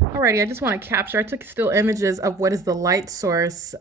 Alrighty, I just want to capture. I took still images of what is the light source,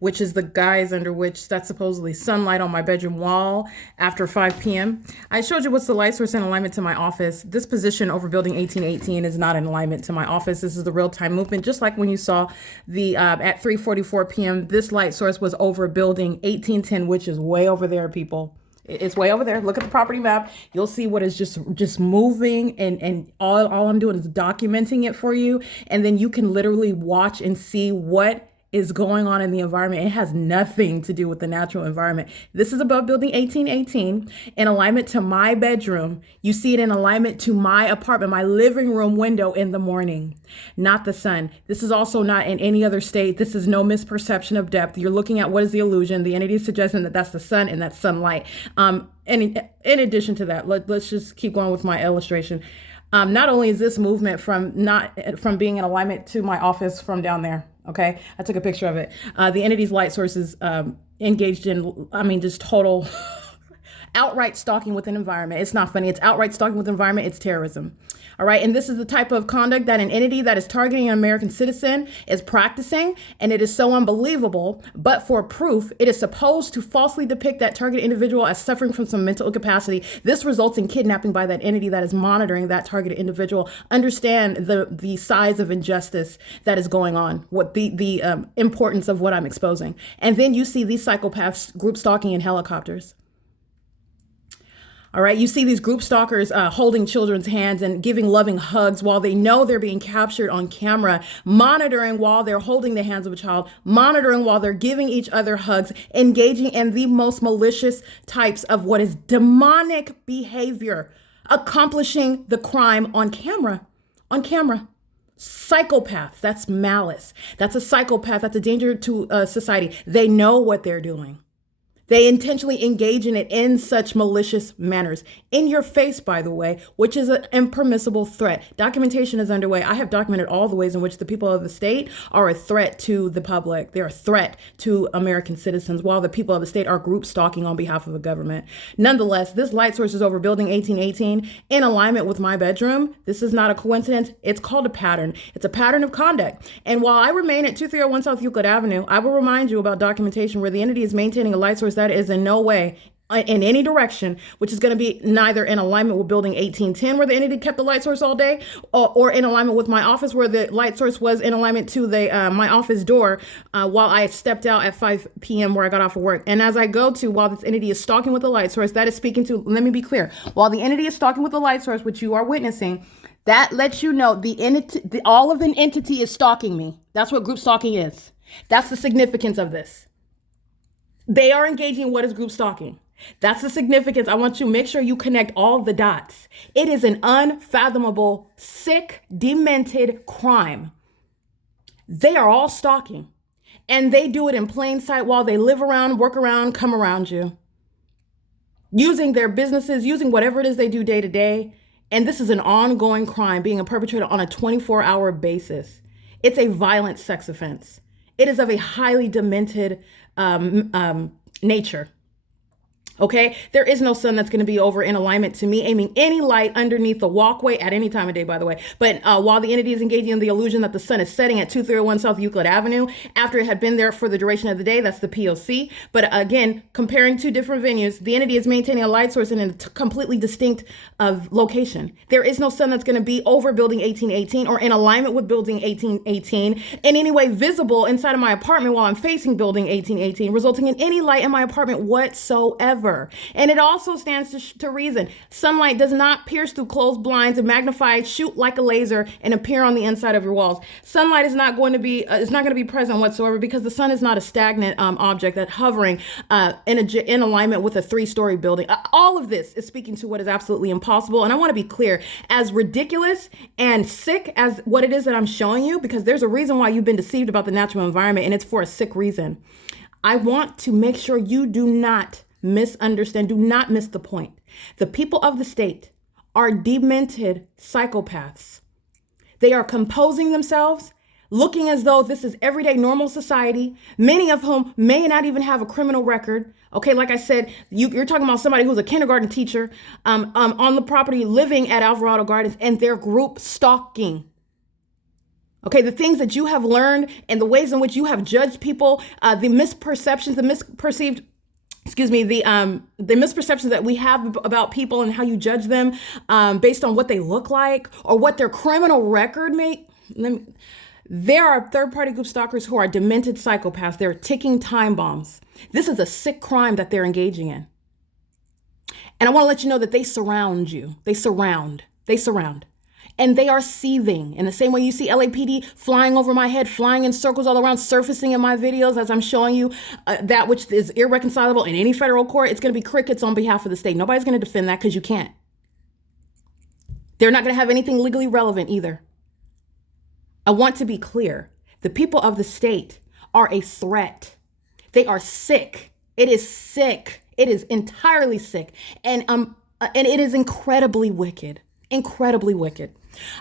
which is the guise under which that's supposedly sunlight on my bedroom wall after 5 p.m. I showed you what's the light source in alignment to my office. This position over building 1818 is not in alignment to my office. This is the real time movement. Just like when you saw the at 3:44 p.m., this light source was over building 1810, which is way over there, people. It's way over there. Look at the property map. You'll see what is just moving, and all I'm doing is documenting it for you. And then you can literally watch and see what is going on in the environment. It has nothing to do with the natural environment. This is above building 1818 in alignment to my bedroom. You see it in alignment to my apartment, my living room window in the morning, not the sun. This is also not in any other state. This is no misperception of depth. You're looking at what is the illusion. The entity is suggesting that that's the sun and that's sunlight. And in addition to that, let's just keep going with my illustration. Not only is this movement from being in alignment to my office from down there, okay? I took a picture of it. The entity's light sources engaged in, just total outright stalking with an environment. It's not funny. It's outright stalking with environment. It's terrorism. All right. And this is the type of conduct that an entity that is targeting an American citizen is practicing. And it is so unbelievable. But for proof, it is supposed to falsely depict that targeted individual as suffering from some mental incapacity. This results in kidnapping by that entity that is monitoring that targeted individual. Understand the size of injustice that is going on, what the importance of what I'm exposing. And then you see these psychopaths group stalking in helicopters. All right. You see these group stalkers holding children's hands and giving loving hugs while they know they're being captured on camera, monitoring while they're holding the hands of a child, monitoring while they're giving each other hugs, engaging in the most malicious types of what is demonic behavior, accomplishing the crime on camera, Psychopaths, that's malice. That's a psychopath. That's a danger to society. They know what they're doing. They intentionally engage in it in such malicious manners. In your face, by the way, which is an impermissible threat. Documentation is underway. I have documented all the ways in which the people of the state are a threat to the public. They're a threat to American citizens, while the people of the state are group stalking on behalf of the government. Nonetheless, this light source is over building 1818 in alignment with my bedroom. This is not a coincidence. It's called a pattern. It's a pattern of conduct. And while I remain at 2301 South Euclid Avenue, I will remind you about documentation where the entity is maintaining a light source that is in no way in any direction, which is going to be neither in alignment with building 1810, where the entity kept the light source all day, or in alignment with my office, where the light source was in alignment to the my office door while I stepped out at 5 p.m. where I got off of work. And as I go to, while this entity is stalking with the light source, that is speaking to, let me be clear, while the entity is stalking with the light source, which you are witnessing, that lets you know all of the entity is stalking me. That's what group stalking is. That's the significance of this. They are engaging in what is group stalking. That's the significance. I want you to make sure you connect all the dots. It is an unfathomable, sick, demented crime. They are all stalking, and they do it in plain sight while they live around, work around, come around you, using their businesses, using whatever it is they do day to day. And this is an ongoing crime being perpetrated on a 24-hour basis. It's a violent sex offense. It is of a highly demented nature. Okay, there is no sun that's going to be over in alignment to me aiming any light underneath the walkway at any time of day, by the way. But while the entity is engaging in the illusion that the sun is setting at 2301 South Euclid Avenue after it had been there for the duration of the day, that's the P.O.C. But again, comparing two different venues, the entity is maintaining a light source in a completely distinct location. There is no sun that's going to be over building 1818 or in alignment with building 1818 in any way visible inside of my apartment while I'm facing building 1818, resulting in any light in my apartment whatsoever. And it also stands to reason. Sunlight does not pierce through closed blinds and magnify, shoot like a laser, and appear on the inside of your walls. Sunlight is not going to be present whatsoever, because the sun is not a stagnant object that's hovering in alignment with a 3-story building. All of this is speaking to what is absolutely impossible. And I want to be clear, as ridiculous and sick as what it is that I'm showing you, because there's a reason why you've been deceived about the natural environment, and it's for a sick reason. I want to make sure you do not misunderstand, do not miss the point. The people of the state are demented psychopaths. They are composing themselves, looking as though this is everyday normal society, many of whom may not even have a criminal record. Okay, like I said, you're talking about somebody who's a kindergarten teacher on the property living at Alvarado Gardens, and they're group stalking. Okay, the things that you have learned and the ways in which you have judged people, the misperceptions, the misperceived, excuse me, the misperceptions that we have about people and how you judge them based on what they look like or what their criminal record may. There are third-party group stalkers who are demented psychopaths. They're ticking time bombs. This is a sick crime that they're engaging in. And I want to let you know that they surround you. They surround. And they are seething in the same way you see LAPD flying over my head, flying in circles all around, surfacing in my videos as I'm showing you that which is irreconcilable in any federal court. It's going to be crickets on behalf of the state. Nobody's going to defend that because you can't. They're not going to have anything legally relevant either. I want to be clear. The people of the state are a threat. They are sick. It is sick. It is entirely sick. And it is incredibly wicked. Incredibly wicked.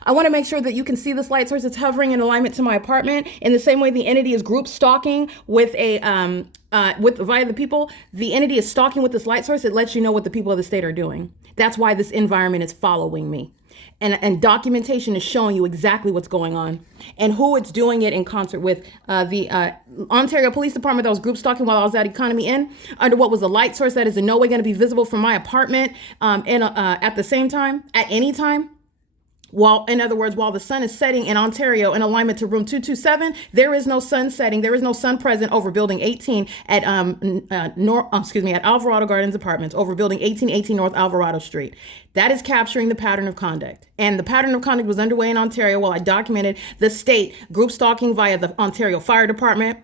I want to make sure that you can see this light source. It's hovering in alignment to my apartment. In the same way the entity is group stalking with via the people, the entity is stalking with this light source. It lets you know what the people of the state are doing. That's why this environment is following me. And documentation is showing you exactly what's going on and who it's doing it in concert with. The Ontario Police Department that was group stalking while I was at Economy Inn under what was a light source that is in no way going to be visible from my apartment at the same time, at any time. In other words, while the sun is setting in Ontario in alignment to room 227, there is no sun setting. There is no sun present over building 18 at Alvarado Gardens Apartments over building 1818 North Alvarado Street. That is capturing the pattern of conduct. And the pattern of conduct was underway in Ontario while I documented the state group stalking via the Ontario Fire Department,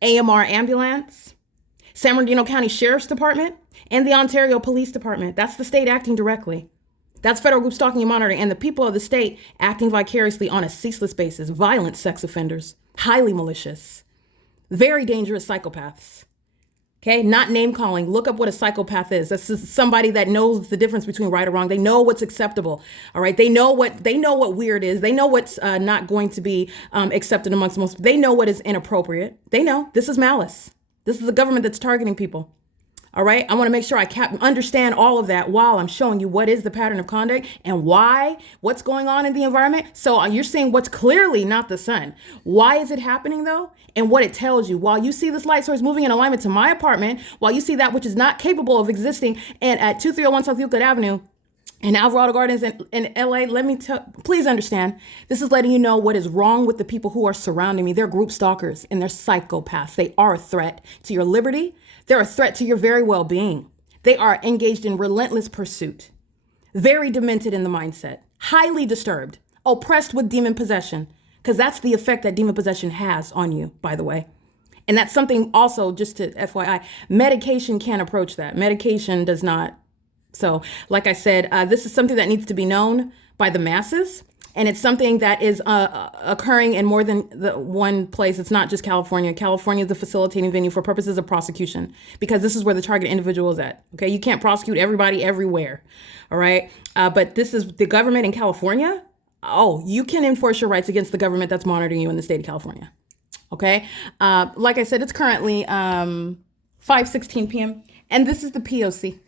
AMR Ambulance, San Bernardino County Sheriff's Department, and the Ontario Police Department. That's the state acting directly. That's federal group stalking and monitoring, and the people of the state acting vicariously on a ceaseless basis. Violent sex offenders, highly malicious, very dangerous psychopaths. Okay, not name calling. Look up what a psychopath is. That's somebody that knows the difference between right or wrong. They know what's acceptable. All right, they know what weird is. They know what's not going to be accepted amongst most. They know what is inappropriate. They know this is malice. This is a government that's targeting people. All right. I want to make sure I understand all of that while I'm showing you what is the pattern of conduct and why, what's going on in the environment. So you're seeing what's clearly not the sun. Why is it happening though? And what it tells you while you see this light source moving in alignment to my apartment, while you see that which is not capable of existing and at 2301 South Euclid Avenue in Alvarado Gardens in LA, please understand, this is letting you know what is wrong with the people who are surrounding me. They're group stalkers and they're psychopaths. They are a threat to your liberty. They're a threat to your very well-being. They are engaged in relentless pursuit, very demented in the mindset, highly disturbed, oppressed with demon possession, because that's the effect that demon possession has on you, by the way. And that's something also, just to FYI, medication can't approach that. Medication does not. So like I said, this is something that needs to be known by the masses. And it's something that is occurring in more than the one place. It's not just California. California is the facilitating venue for purposes of prosecution because this is where the target individual is at. Okay, you can't prosecute everybody everywhere. All right, but this is the government in California. Oh, you can enforce your rights against the government that's monitoring you in the state of California. Okay, like I said, it's currently 5:16 p.m. and this is the P.O.C.